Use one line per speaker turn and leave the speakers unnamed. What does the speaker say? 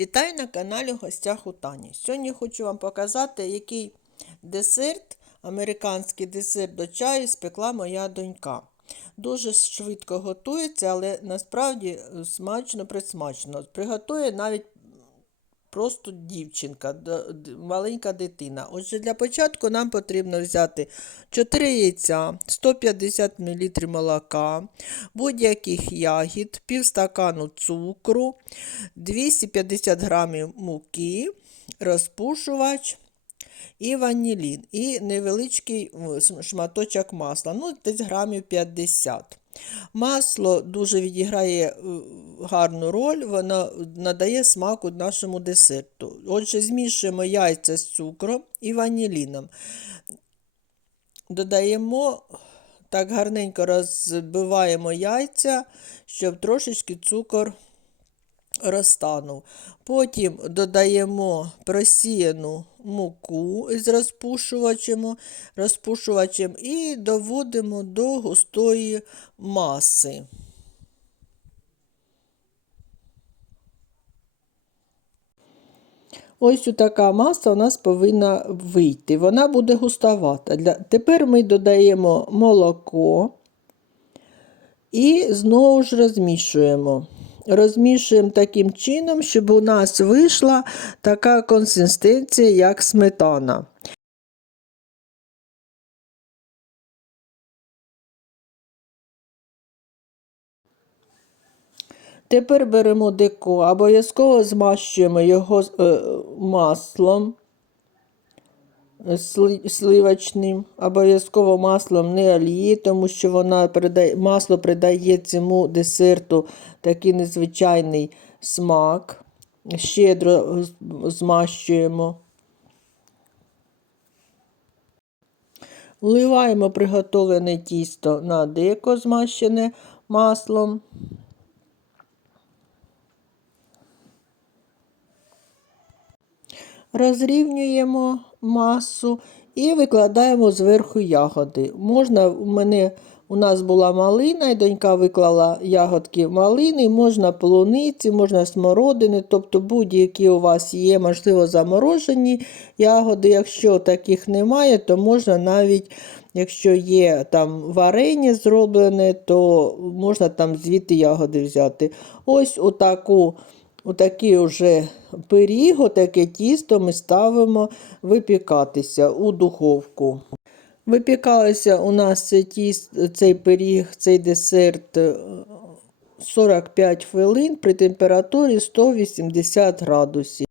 Вітаю на каналі Гостях у Тані. Сьогодні хочу вам показати, який десерт, американський десерт до чаю спекла моя донька. Дуже швидко готується, але насправді смачно присмачно. Приготує навіть просто дівчинка, маленька дитина. Отже, для початку нам потрібно взяти 4 яйця, 150 мл молока, будь-яких ягід, півстакану цукру, 250 грамів муки, розпушувач і ванілін, і невеличкий шматочок масла, ну десь грамів 50. Масло дуже відіграє е, гарну роль, воно надає смаку нашому десерту. Отже, змішуємо яйця з цукром і ваніліном. Додаємо, так гарненько розбиваємо яйця, щоб трошечки цукор розтанув. Потім додаємо просіяну муку з розпушувачем, розпушувачем і доводимо до густої маси. Ось така маса у нас повинна вийти. Вона буде густовата. Для... Тепер ми додаємо молоко і знову ж розмішуємо. Розмішуємо таким чином, щоб у нас вийшла така консистенція, як сметана. Тепер беремо деко, обов'язково змащуємо його е, маслом сли- сливочним, обов'язково маслом не олії, тому що вона передає, масло придає цьому десерту такий незвичайний смак. Щедро змащуємо. Вливаємо приготовлене тісто на деко, змащене маслом. Розрівнюємо масу і викладаємо зверху ягоди. Можна, у мене у нас була малина, і донька виклала ягодки малини, можна полуниці, можна смородини, тобто будь-які у вас є, можливо, заморожені ягоди. Якщо таких немає, то можна навіть, якщо є там варення зроблене, то можна там звідти ягоди взяти. Ось отаку. Отакий уже пиріг, отаке тісто ми ставимо випікатися у духовку. Випікалося у нас цей, тісто, цей пиріг, цей десерт е, 45 хвилин при температурі 180 градусів.